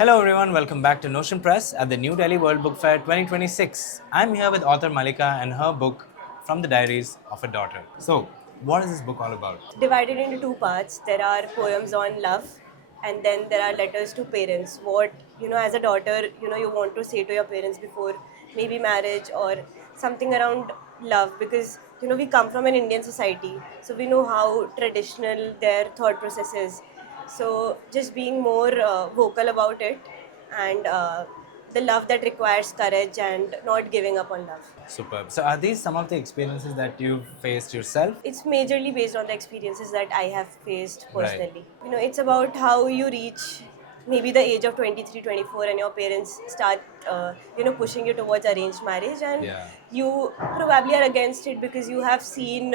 Hello everyone, welcome back to Notion Press at the New Delhi World Book Fair 2026. I'm here with author Malika and her book From the Diaries of a Daughter. So, what is this book all about? Divided into two parts. There are poems on love, and then there are letters to parents. What, as a daughter, you want to say to your parents before maybe marriage or something around love, because we come from an Indian society, so we know how traditional their thought process is. So just being more vocal about it, and the love that requires courage and not giving up on love. Superb. So, are these some of the experiences that you've faced yourself? It's majorly based on the experiences that I have faced Right. personally. It's about how you reach maybe the age of 23, 24, and your parents start, pushing you towards arranged marriage, and Yeah. you probably are against it because you have seen,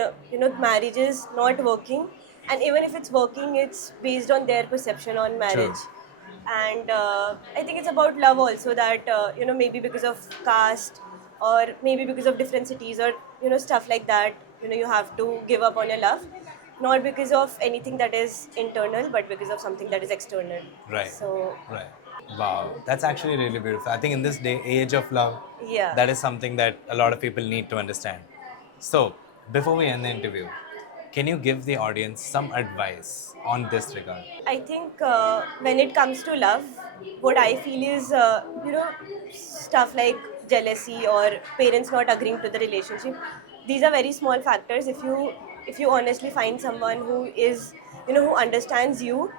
marriages not working, and even if it's working, it's based on their perception on True. marriage. And I think it's about love also, that maybe because of caste, or maybe because of different cities, or stuff like that, you have to give up on your love, not because of anything that is internal, but because of something that is external. Right. So Right. Wow. That's actually really beautiful. I think in this day, age of love, yeah, that is something that a lot of people need to understand. So, before we end the interview, can you give the audience some advice on this regard? I think when it comes to love, what I feel is, stuff like jealousy or parents not agreeing to the relationship. These are very small factors. If you honestly find someone who is, who understands you,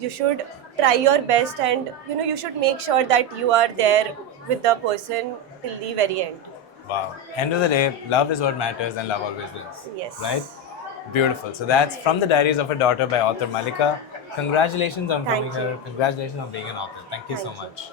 you should try your best, and you should make sure that you are there with the person till the very end. Wow. End of the day, love is what matters and love always wins. Right? Yes. Beautiful. So that's From the Diaries of a Daughter by author Malika. Congratulations on coming Thank you. here. Congratulations on being an author. Thank you so Thank you. much.